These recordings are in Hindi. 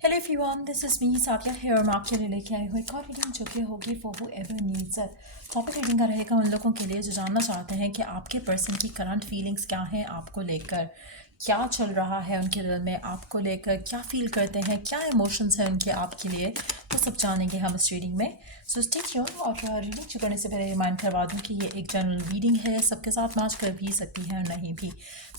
Hello everyone, this is me Sathiya here और मैं आपके लिए लेके आई हूँ एक और रीडिंग जो कि होगी for who ever needs it. Topic reading का रहेगा उन लोगों के लिए जो जानना चाहते हैं कि आपके पर्सन की करंट फीलिंग्स क्या हैं, आपको लेकर क्या चल रहा है उनके दिल में, आपको लेकर क्या फील करते हैं, क्या इमोशंस हैं उनके आपके लिए, वो सब जानेंगे हम इस रीडिंग में। So stay tune. और रीडिंग शुरू करने से पहले रिमाइंड करवा दूँ कि ये एक जनरल रीडिंग है, सबके साथ मैच कर भी सकती है और नहीं भी।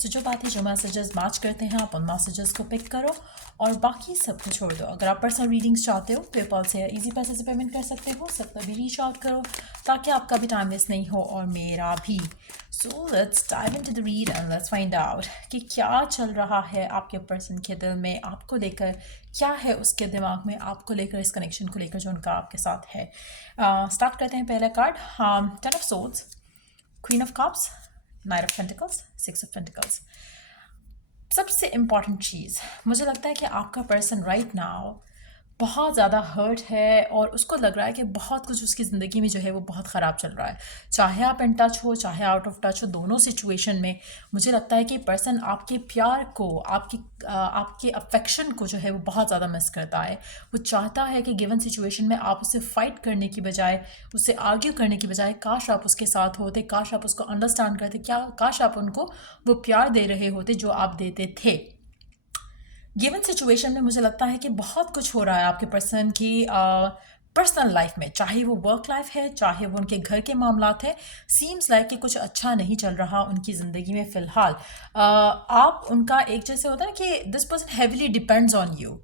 सो जो बातें जो मैसेजेस मैच करते हैं आप उन मैसेजेस को पिक करो और बाकी सब को छोड़ दो। अगर आप पर्सनल रीडिंग्स चाहते हो पेपल से या इजी पैसे से पेमेंट कर सकते हो, सब कभी रीच आउट करो ताकि आपका भी टाइम वेस्ट नहीं हो और मेरा भी। So let's dive into the read and let's find out कि क्या चल रहा है आपके पर्सन के दिल में, आपको लेकर क्या है उसके दिमाग में, आपको लेकर इस कनेक्शन को लेकर जो उनका आपके साथ है। स्टार्ट करते हैं। पहला card, ten of swords, queen of cups, night of pentacles, six of pentacles. सबसे इम्पॉर्टेंट चीज़ मुझे लगता है कि आपका पर्सन राइट नाउ बहुत ज़्यादा हर्ट है और उसको लग रहा है कि बहुत कुछ उसकी ज़िंदगी में जो है वो बहुत ख़राब चल रहा है। चाहे आप इन टच हो चाहे आउट ऑफ टच हो, दोनों सिचुएशन में मुझे लगता है कि पर्सन आपके प्यार को, आपके अफेक्शन को जो है वो बहुत ज़्यादा मिस करता है। वो चाहता है कि गिवन सिचुएशन में आप उससे फाइट करने की बजाय, उससे आर्ग्यू करने की बजाय, काश आप उसके साथ होते, काश आप उसको अंडरस्टैंड करते, क्या काश आप उनको वो प्यार दे रहे होते जो आप देते थे। गिवन सिचुएशन में मुझे लगता है कि बहुत कुछ हो रहा है आपके पर्सन की पर्सनल लाइफ में, चाहे वो वर्क लाइफ है चाहे वो उनके घर के मामलात है। सीम्स लाइक कि कुछ अच्छा नहीं चल रहा उनकी ज़िंदगी में फ़िलहाल। आप उनका एक जैसे होता है ना कि this person heavily depends on you.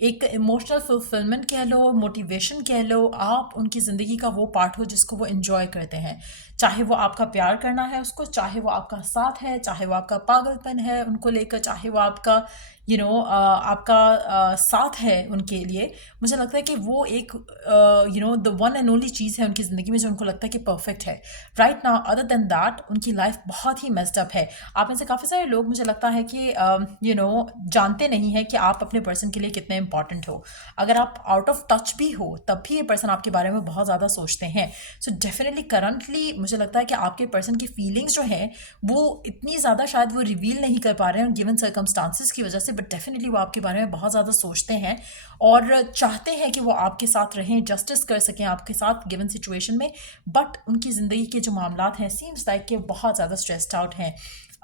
एक इमोशनल फुलफिलमेंट कह लो, मोटिवेशन कह लो, आप उनकी ज़िंदगी का वो पार्ट हो जिसको वो इन्जॉय करते हैं। चाहे वो आपका प्यार करना है उसको, चाहे वो आपका साथ है, चाहे वो आपका पागलपन है उनको लेकर, चाहे वो आपका आपका साथ है उनके लिए। मुझे लगता है कि वो एक द वन एंड ओनली चीज़ है उनकी ज़िंदगी में जो उनको लगता है कि परफेक्ट है right now. Other than that उनकी लाइफ बहुत ही मेस्ड अप है। आप में से काफ़ी सारे लोग मुझे लगता है कि जानते नहीं है कि आप अपने पर्सन के लिए कितने इंपॉर्टेंट हो। अगर आप आउट ऑफ टच भी हो तब भी ये पर्सन आपके बारे में बहुत ज़्यादा सोचते हैं। सो डेफिनेटली करंटली मुझे लगता है कि आपके पर्सन की फीलिंग्स जो हैं वो इतनी ज़्यादा शायद वो रिवील नहीं कर पा रहे हैं गिवन सर्कमस्टांसिस की वजह से, बट डेफिनेटली वो आपके बारे में बहुत ज़्यादा सोचते हैं और चाहते हैं कि वो आपके साथ रहें, जस्टिस कर सकें आपके साथ गिवन सिचुएशन में। बट उनकी ज़िंदगी के जो मामलात हैं सीम्स लाइक कि बहुत ज़्यादा स्ट्रेस्ड आउट हैं।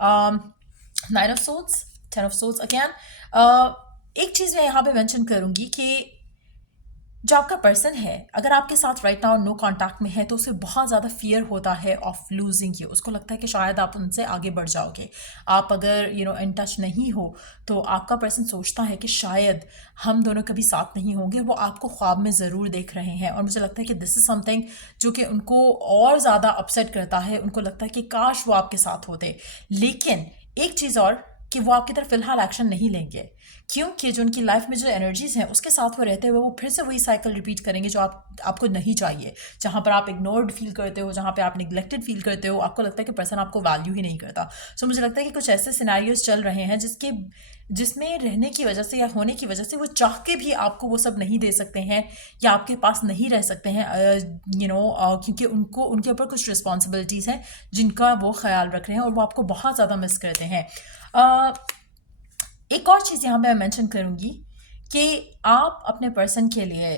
Nine of swords, ten of swords again. एक चीज़ मैं यहाँ पे मेंशन करूँगी कि जो आपका पर्सन है अगर आपके साथ राइट नाउ नो कांटेक्ट में है तो उसे बहुत ज़्यादा फियर होता है ऑफ लूजिंग यू। उसको लगता है कि शायद आप उनसे आगे बढ़ जाओगे। आप अगर इन टच नहीं हो तो आपका पर्सन सोचता है कि शायद हम दोनों कभी साथ नहीं होंगे। वो आपको ख्वाब में ज़रूर देख रहे हैं और मुझे लगता है कि दिस इज़ समथिंग जो कि उनको और ज़्यादा अपसेट करता है। उनको लगता है कि काश वो आपके साथ होते। लेकिन एक चीज़ और कि वो आपकी तरफ फिलहाल एक्शन नहीं लेंगे क्योंकि जो उनकी लाइफ में जो एनर्जीज हैं उसके साथ वो रहते हुए वो फिर से वही साइकिल रिपीट करेंगे जो आपको नहीं चाहिए। जहाँ पर आप इग्नोर्ड फील करते हो, जहाँ पे आप निगलेक्टेड फील करते हो, आपको लगता है कि पर्सन आपको वैल्यू ही नहीं करता। सो मुझे लगता है कि कुछ ऐसे सिनेरियोज चल रहे हैं जिसमें रहने की वजह से या होने की वजह से वो चाह के भी आपको वो सब नहीं दे सकते हैं या आपके पास नहीं रह सकते हैं क्योंकि उनके ऊपर कुछ रिस्पॉन्सिबिलिटीज़ हैं जिनका वो ख्याल रख रहे हैं और वो आपको बहुत ज़्यादा मिस करते हैं। एक और चीज़ यहाँ पे मैं मेंशन करूँगी कि आप अपने पर्सन के लिए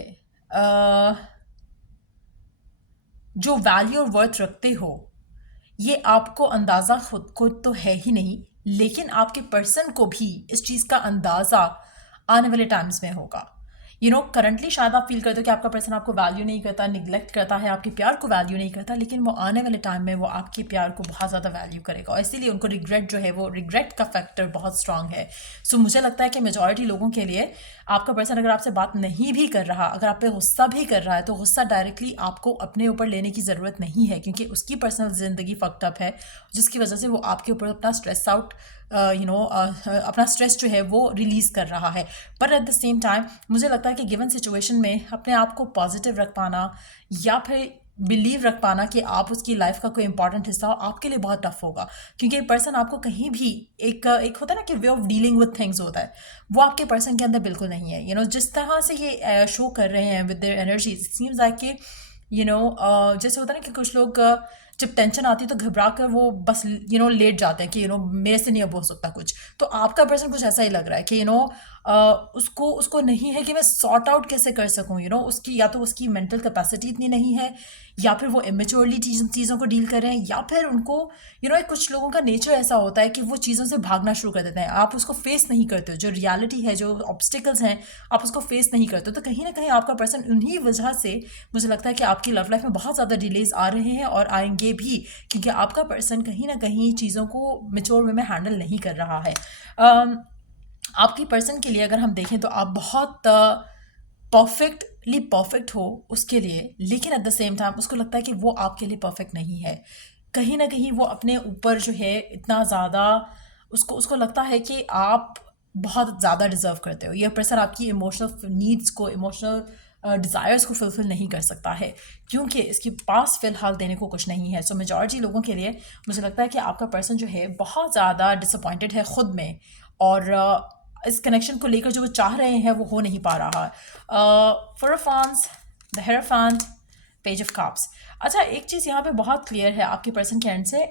जो वैल्यू और वर्थ रखते हो ये आपको अंदाज़ा खुद को तो है ही नहीं, लेकिन आपके पर्सन को भी इस चीज़ का अंदाज़ा आने वाले टाइम्स में होगा। करंटली शायद आप फील करते हो कि आपका पर्सन आपको वैल्यू नहीं करता, निगलेक्ट करता है, आपके प्यार को वैल्यू नहीं करता, लेकिन वो आने वाले टाइम में वो आपके प्यार को बहुत ज़्यादा वैल्यू करेगा और इसीलिए उनको रिग्रेट जो है वो रिग्रेट का फैक्टर बहुत स्ट्रांग है। सो मुझे लगता है कि मेजॉरिटी लोगों के लिए आपका पर्सन अगर आपसे बात नहीं भी कर रहा, अगर आप पे गुस्सा भी कर रहा है तो गुस्सा डायरेक्टली आपको अपने ऊपर लेने की ज़रूरत नहीं है क्योंकि उसकी पर्सनल ज़िंदगी फक्ड अप है जिसकी वजह से वो आपके ऊपर अपना स्ट्रेस आउट अपना स्ट्रेस जो है वो रिलीज़ कर रहा है। पर एट द सेम टाइम मुझे लगता है कि गिवन सिचुएशन में अपने आप को पॉजिटिव रख पाना या फिर बिलीव रख पाना कि आप उसकी लाइफ का कोई इंपॉर्टेंट हिस्सा हो आपके लिए बहुत टफ होगा क्योंकि पर्सन आपको कहीं भी एक होता है ना कि way of dealing with things होता है, वो आपके पर्सन के अंदर बिल्कुल नहीं है। जिस तरह से ये शो कर रहे हैं with their energy seems like कि जैसे होता है ना कि कुछ लोग जब टेंशन आती है तो घबरा कर वो बस लेट जाते हैं कि मेरे से नहीं अब हो सकता कुछ। तो आपका पर्सन कुछ ऐसा ही लग रहा है कि उसको उसको नहीं है कि मैं सॉर्ट आउट कैसे कर सकूं, उसकी या तो उसकी मेंटल कैपेसिटी इतनी नहीं है, या फिर वो इमेच्योरली चीज़ों को डील कर रहे हैं, या फिर उनको कुछ लोगों का नेचर ऐसा होता है कि वो चीज़ों से भागना शुरू कर देते हैं। आप उसको फेस नहीं करते हो, जो रियलिटी है, जो ऑब्स्टिकल्स हैं, आप उसको फेस नहीं करते हो। तो कहीं ना कहीं आपका पर्सन उन्हीं वजह से मुझे लगता है कि आपकी लव लाइफ में बहुत ज़्यादा डिलेज आ रहे हैं और आएंगे भी, क्योंकि आपका पर्सन कहीं ना कहीं चीज़ों को मेच्योर वे में हैंडल नहीं कर रहा है। आपकी पर्सन के लिए अगर हम देखें तो आप बहुत परफेक्ट हो उसके लिए, लेकिन एट द सेम टाइम उसको लगता है कि वो आपके लिए परफेक्ट नहीं है। कहीं ना कहीं वो अपने ऊपर जो है इतना ज़्यादा, उसको उसको लगता है कि आप बहुत ज़्यादा डिज़र्व करते हो। ये पर्सन आपकी इमोशनल नीड्स को, इमोशनल डिज़ायर्स को फुलफ़िल नहीं कर सकता है, क्योंकि इसके पास फ़िलहाल देने को कुछ नहीं है। सो मेजॉरिटी लोगों के लिए मुझे लगता है कि आपका पर्सन जो है बहुत ज़्यादा डिसअपॉइंटेड है ख़ुद में, और इस कनेक्शन को लेकर जो वो चाह रहे हैं वो हो नहीं पा रहा। फॉरफान्स, the hierophant, page of cups. अच्छा, एक चीज़ यहाँ पे बहुत क्लियर है आपके पर्सन के एंड से।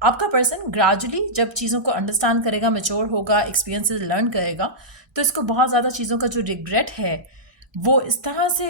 आपका पर्सन ग्रेजुअली जब चीज़ों को अंडरस्टैंड करेगा, मैच्योर होगा, एक्सपीरियंसेस लर्न करेगा, तो इसको बहुत ज़्यादा चीज़ों का जो रिग्रेट है वो इस तरह से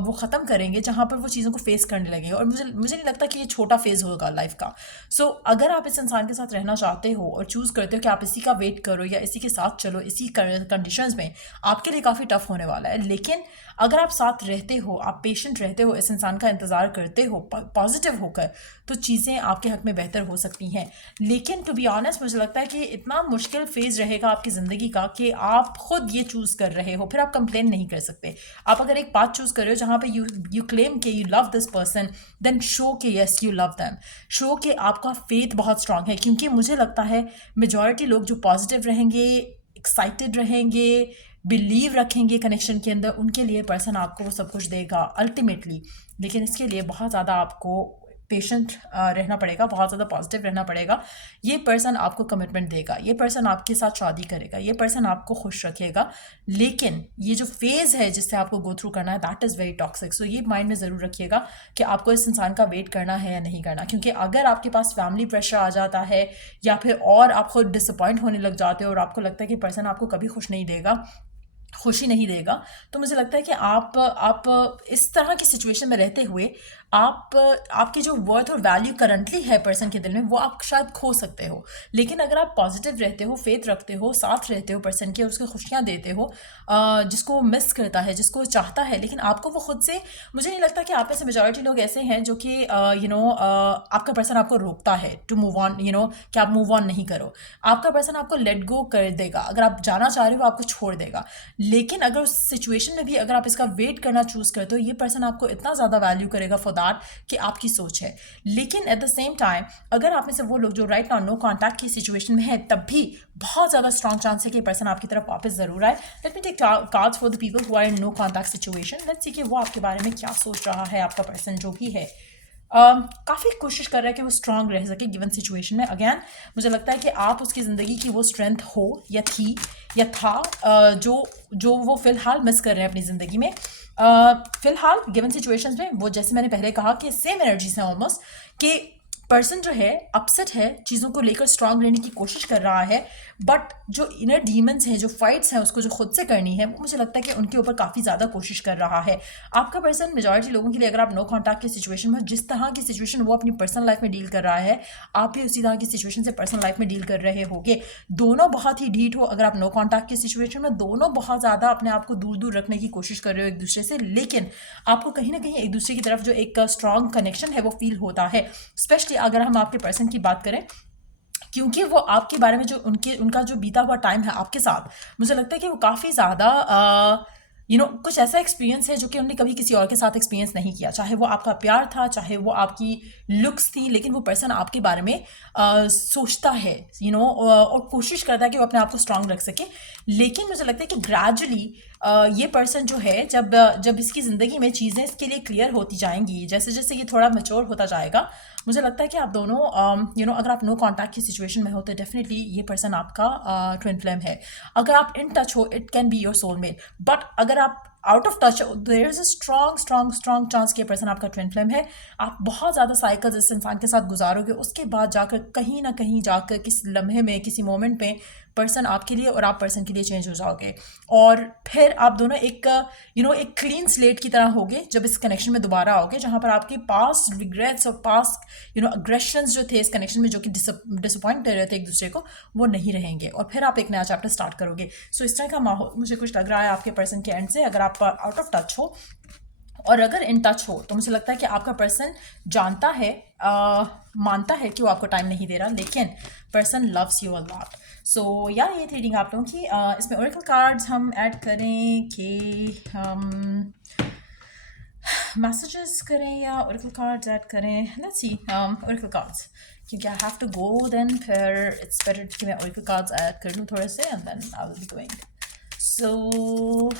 वो ख़त्म करेंगे जहाँ पर वो चीज़ों को फेस करने लगेंगे। और मुझे नहीं लगता कि ये छोटा फेज़ होगा लाइफ का। सो अगर आप इस इंसान के साथ रहना चाहते हो और चूज़ करते हो कि आप इसी का वेट करो या इसी के साथ चलो, इसी कंडीशंस में, आपके लिए काफ़ी टफ होने वाला है। लेकिन अगर आप साथ रहते हो, आप पेशेंट रहते हो, इस इंसान का इंतज़ार करते हो पॉजिटिव होकर, तो चीज़ें आपके हक में बेहतर हो सकती हैं। लेकिन टू बी ऑनेस्ट मुझे लगता है कि इतना मुश्किल फेज़ रहेगा आपकी ज़िंदगी का कि आप खुद ये चूज़ कर रहे हो, फिर आप कंप्लेन नहीं कर सकते। आप अगर एक बात चूज़ कर रहे हो जहाँ पे यू क्लेम कि you love this person, then show कि yes you love them, show कि आपका फेथ बहुत स्ट्रांग है। क्योंकि मुझे लगता है मेजॉरिटी लोग जो पॉजिटिव रहेंगे, एक्साइटेड रहेंगे, बिलीव रखेंगे कनेक्शन के अंदर, उनके लिए पर्सन आपको वो सब कुछ देगा अल्टीमेटली। लेकिन इसके लिए बहुत ज़्यादा आपको पेशेंट रहना पड़ेगा, बहुत ज़्यादा पॉजिटिव रहना पड़ेगा। ये पर्सन आपको कमिटमेंट देगा, ये पर्सन आपके साथ शादी करेगा, ये पर्सन आपको खुश रखेगा। लेकिन ये जो फेज़ है जिससे आपको गो थ्रू करना है, दैट इज़ वेरी टॉक्सिक। सो ये माइंड में ज़रूर रखिएगा कि आपको इस इंसान का वेट करना है या नहीं करना। क्योंकि अगर आपके पास फैमिली प्रेशर आ जाता है, या फिर और आप खुद डिसअपॉइंट होने लग जाते हो और आपको लगता है कि पर्सन आपको कभी खुशी नहीं देगा, तो मुझे लगता है कि आप इस तरह की सिचुएशन में रहते हुए आपकी जो वर्थ और वैल्यू करंटली है पर्सन के दिल में, वो आप शायद खो सकते हो। लेकिन अगर आप पॉजिटिव रहते हो, फेथ रखते हो, साथ रहते हो पर्सन के और उसको खुशियाँ देते हो, जिसको वो मिस करता है, जिसको वो चाहता है, लेकिन आपको वो खुद से, मुझे नहीं लगता कि आप में से मेजॉरिटी लोग ऐसे हैं जो कि आपका पर्सन आपको रोकता है टू मूव ऑन, कि आप मूव ऑन नहीं करो। आपका पर्सन आपको लेट गो कर देगा, अगर आप जाना चाह रहे हो आपको छोड़ देगा। लेकिन अगर उस सिचुएशन में भी अगर आप इसका वेट करना चूज़ करते हो, ये पर्सन आपको इतना ज़्यादा वैल्यू करेगा फॉर दैट कि आपकी सोच है। लेकिन एट द सेम टाइम अगर आप में से वो लोग जो राइट नाउ नो कॉन्टैक्ट की सिचुएशन में है, तब भी बहुत ज़्यादा स्ट्रॉन्ग चांस है कि पर्सन आपकी तरफ वापस ज़रूर आए। Let me take cards for the people who are in no contact situation. Let's see कि वो आपके बारे में क्या सोच रहा है, आपका पर्सन जो भी है। काफ़ी कोशिश कर रहा है कि वो स्ट्रांग रह सके गिवन सिचुएशन में। अगेन मुझे लगता है कि आप उसकी ज़िंदगी की वो स्ट्रेंथ हो या थी या था, जो वो फ़िलहाल मिस कर रहे हैं अपनी ज़िंदगी में। फ़िलहाल गिवन सिचुएशंस में वो, जैसे मैंने पहले कहा कि सेम एनर्जीज हैं ऑलमोस्ट, कि पर्सन जो है अपसेट है, चीज़ों को लेकर स्ट्रांग रहने की कोशिश कर रहा है, बट जो इनर डीमंस हैं, जो फाइट्स हैं उसको जो खुद से करनी है, वो मुझे लगता है कि उनके ऊपर काफ़ी ज़्यादा कोशिश कर रहा है। आपका पर्सन मेजॉरिटी लोगों के लिए, अगर आप नो कॉन्टैक्ट की सिचुएशन में, जिस तरह की सिचुएशन वो अपनी पर्सनल लाइफ में डील कर रहा है, आप भी उसी तरह की सिचुएशन से पर्सनल लाइफ में डील कर रहे होगे। दोनों बहुत ही ढीठ हो अगर आप नो कॉन्टैक्ट की सिचुएशन में, दोनों बहुत ज़्यादा अपने आप को दूर दूर रखने की कोशिश कर रहे हो एक दूसरे से, लेकिन आपको कहीं ना कहीं एक दूसरे की तरफ जो एक स्ट्रॉन्ग कनेक्शन है वो फील होता है। स्पेशली अगर हम आपके पर्सन की बात करें, क्योंकि वो आपके बारे में जो उनका जो बीता हुआ टाइम है आपके साथ, मुझे लगता है कि वो काफ़ी ज़्यादा कुछ ऐसा एक्सपीरियंस है जो कि उन्होंने कभी किसी और के साथ एक्सपीरियंस नहीं किया। चाहे वो आपका प्यार था, चाहे वो आपकी लुक्स थी, लेकिन वो पर्सन आपके बारे में सोचता है और कोशिश करता है कि वो अपने आप को स्ट्रांग रख सके। लेकिन मुझे लगता है कि ग्रेजुअली ये पर्सन जो है, जब इसकी ज़िंदगी में चीज़ें इसके लिए क्लियर होती जाएंगी, जैसे जैसे ये थोड़ा मैच्योर होता जाएगा, मुझे लगता है कि आप दोनों अगर आप नो कॉन्टैक्ट की सिचुएशन में हो तो डेफिनेटली ये पर्सन आपका ट्विन फ्लेम है। अगर आप इन टच हो, it can be your soulmate. But अगर आप out of touch, there is a strong chance कि पर्सन आपका ट्विन फ्लेम है। आप बहुत ज़्यादा साइकिल्स इस इंसान के साथ गुजारोगे, उसके बाद जाकर कहीं ना कहीं जाकर किसी लम्हे में, किसी मोमेंट में पर्सन आपके लिए और आप पर्सन के लिए चेंज हो जाओगे, और फिर आप दोनों एक एक क्लीन स्लेट की तरह होगे जब इस कनेक्शन में दोबारा आओगे, जहाँ पर आपके पास्ट रिग्रेट्स और पास्ट अग्रेशंस जो थे इस कनेक्शन में, जो कि डिसअपॉइंट कर रहे थे एक दूसरे को, वो नहीं रहेंगे, और फिर आप एक नया चैप्टर स्टार्ट करोगे। सो इस तरह का माहौल मुझे कुछ लग रहा है आपके पर्सन के एंड से। अगर आप आउट ऑफ टच हो और अगर इन टच हो तो मुझे लगता है कि आपका पर्सन जानता है, मानता है कि वो आपको टाइम नहीं दे रहा, लेकिन person loves you a lot. So यार ये थी रीडिंग आप लोगों की। इसमें ओरेकल कार्ड्स हम ऐड करें कि हम मैसेजेस करें या ओरेकल कार्ड्स ऐड करें? लेट्स सी, ओरेकल कार्ड्स, क्योंकि I have to go then, फिर इट्स बेटर कि मैं ओरेकल कार्ड्स ऐड कर लूँ थोड़े से, and then I will be going. So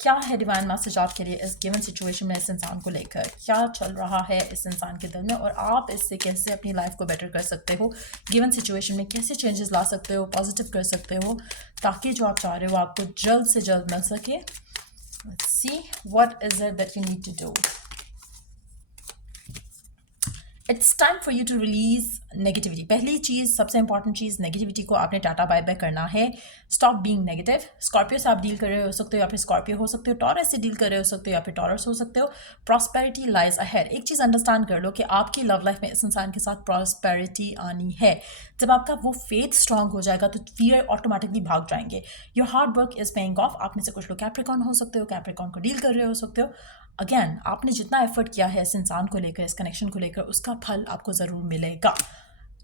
क्या है डिवाइन मैसेज आपके लिए इस गिवन सिचुएशन में, इस इंसान को लेकर क्या चल रहा है इस इंसान के दिल में, और आप इससे कैसे अपनी लाइफ को बेटर कर सकते हो, गिवन सिचुएशन में कैसे चेंजेस ला सकते हो, पॉजिटिव कर सकते हो, ताकि जो आप चाह रहे हो आपको जल्द से जल्द मिल सके। Let's see what is it that you need to do. It's time for you to release negativity. पहली चीज़, सबसे इंपॉर्टेंट चीज़, नेगेटिविटी को आपने टाटा बाय बाय करना है। Stop being negative. स्कॉर्पियो से आप डील कर रहे हो सकते हो, या फिर स्कॉर्पियो हो सकते हो, टॉरस से डील कर रहे हो सकते हो, या फिर टॉरस हो सकते हो। Prosperity lies ahead. एक चीज़ अंडरस्टैंड कर लो कि आपकी लव लाइफ में इस इंसान के साथ प्रॉस्पेरिटी आनी है। जब आपका वो फेथ स्ट्रांग हो जाएगा तो फियर ऑटोमेटिकली भाग जाएंगे। Your hard work is paying off. आप में से कुछ लोग कैप्रिकॉर्न हो सकते हो, कैप्रिकॉर्न को डील कर रहे हो सकते हो। अगेन, आपने जितना एफर्ट किया है इस इंसान को लेकर, इस कनेक्शन को लेकर, उसका फल आपको ज़रूर मिलेगा।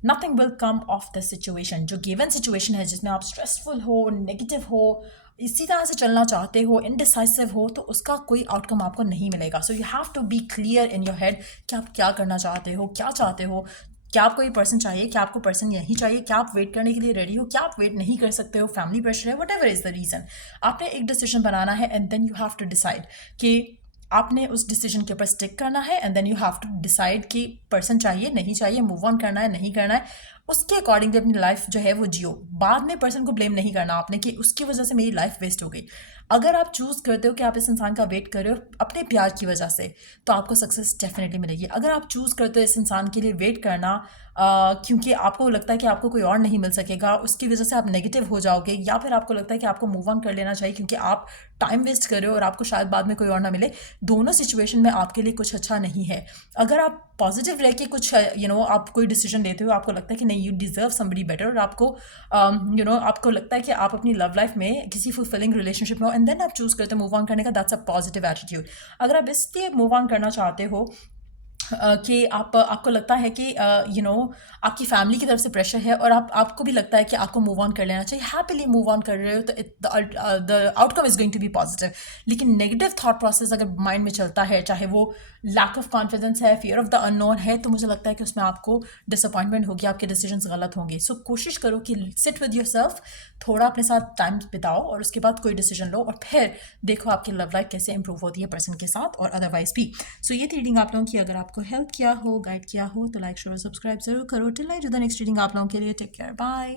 Nothing will come of the situation. जो गिवन सिचुएशन है जिसमें आप स्ट्रेसफुल हो, नेगेटिव हो, इसी तरह से चलना चाहते हो, इनडिसाइसिव हो, तो उसका कोई आउटकम आपको नहीं मिलेगा। So you have to be clear in your head कि आप क्या करना चाहते हो, क्या चाहते हो। क्या आपको ये पर्सन चाहिए, क्या आपको पर्सन यही चाहिए, क्या आप वेट करने के लिए रेडी हो, क्या आप वेट नहीं कर सकते हो, फैमिली प्रेशर है, whatever is the reason. आपने एक डिसीजन बनाना है, and then you have to decide कि आपने उस डिसीजन के ऊपर स्टिक करना है, and then you have to decide कि पर्सन चाहिए, नहीं चाहिए, मूव ऑन करना है, नहीं करना है। उसके अकॉर्डिंगली अपनी लाइफ जो है वो जियो। बाद में पर्सन को ब्लेम नहीं करना आपने कि उसकी वजह से मेरी लाइफ वेस्ट हो गई। अगर आप चूज़ करते हो कि आप इस इंसान का वेट कर रहे हो अपने प्यार की वजह से, तो आपको सक्सेस डेफिनेटली मिलेगी। अगर आप चूज़ करते हो इस इंसान के लिए वेट करना क्योंकि आपको लगता है कि आपको कोई और नहीं मिल सकेगा, उसकी वजह से आप नेगेटिव हो जाओगे, या फिर आपको लगता है कि आपको मूव ऑन कर लेना चाहिए क्योंकि आप टाइम वेस्ट कर रहे हो और आपको शायद बाद में कोई और ना मिले, दोनों सिचुएशन में आपके लिए कुछ अच्छा नहीं है। अगर आप पॉजिटिव रह के कुछ आप कोई डिसीजन लेते हो, आपको लगता है कि नहीं, यू डिजर्व समबडी बेटर, और आपको आपको लगता है कि आप अपनी लव लाइफ में किसी फुलफिलिंग रिलेशनशिप में हो, एंड देन आप चूज़ करते हो मूव ऑन करने का, दैट्स अ पॉजिटिव एटीट्यूड। अगर आप इसलिए मूव ऑन करना चाहते हो कि आपको लगता है कि आपकी फैमिली की तरफ से प्रेशर है, और आपको भी लगता है कि आपको मूव ऑन कर लेना चाहिए, हैप्पीली मूव ऑन कर रहे हो, तो the outcome is going to be positive. लेकिन नेगेटिव थॉट प्रोसेस अगर माइंड में चलता है, चाहे वो लैक ऑफ कॉन्फिडेंस है, फियर ऑफ द अननोन है, तो मुझे लगता है कि उसमें आपको डिसअपॉइंटमेंट होगी, आपके डिसीजंस गलत होंगे। सो कोशिश करो कि सिट विद योर सेल्फ, थोड़ा अपने साथ टाइम बिताओ, और उसके बाद कोई डिसीजन लो, और फिर देखो आपकी लव लाइफ कैसे इंप्रूव होती है पर्सन के साथ, और अदरवाइज भी। सो ये थी रीडिंग आप लोगों की। अगर आपको हेल्प किया हो, गाइड किया हो, तो लाइक, शेयर और सब्सक्राइब जरूर करो। Till I do the next reading आप लोगों के लिए, टेक केयर, बाय।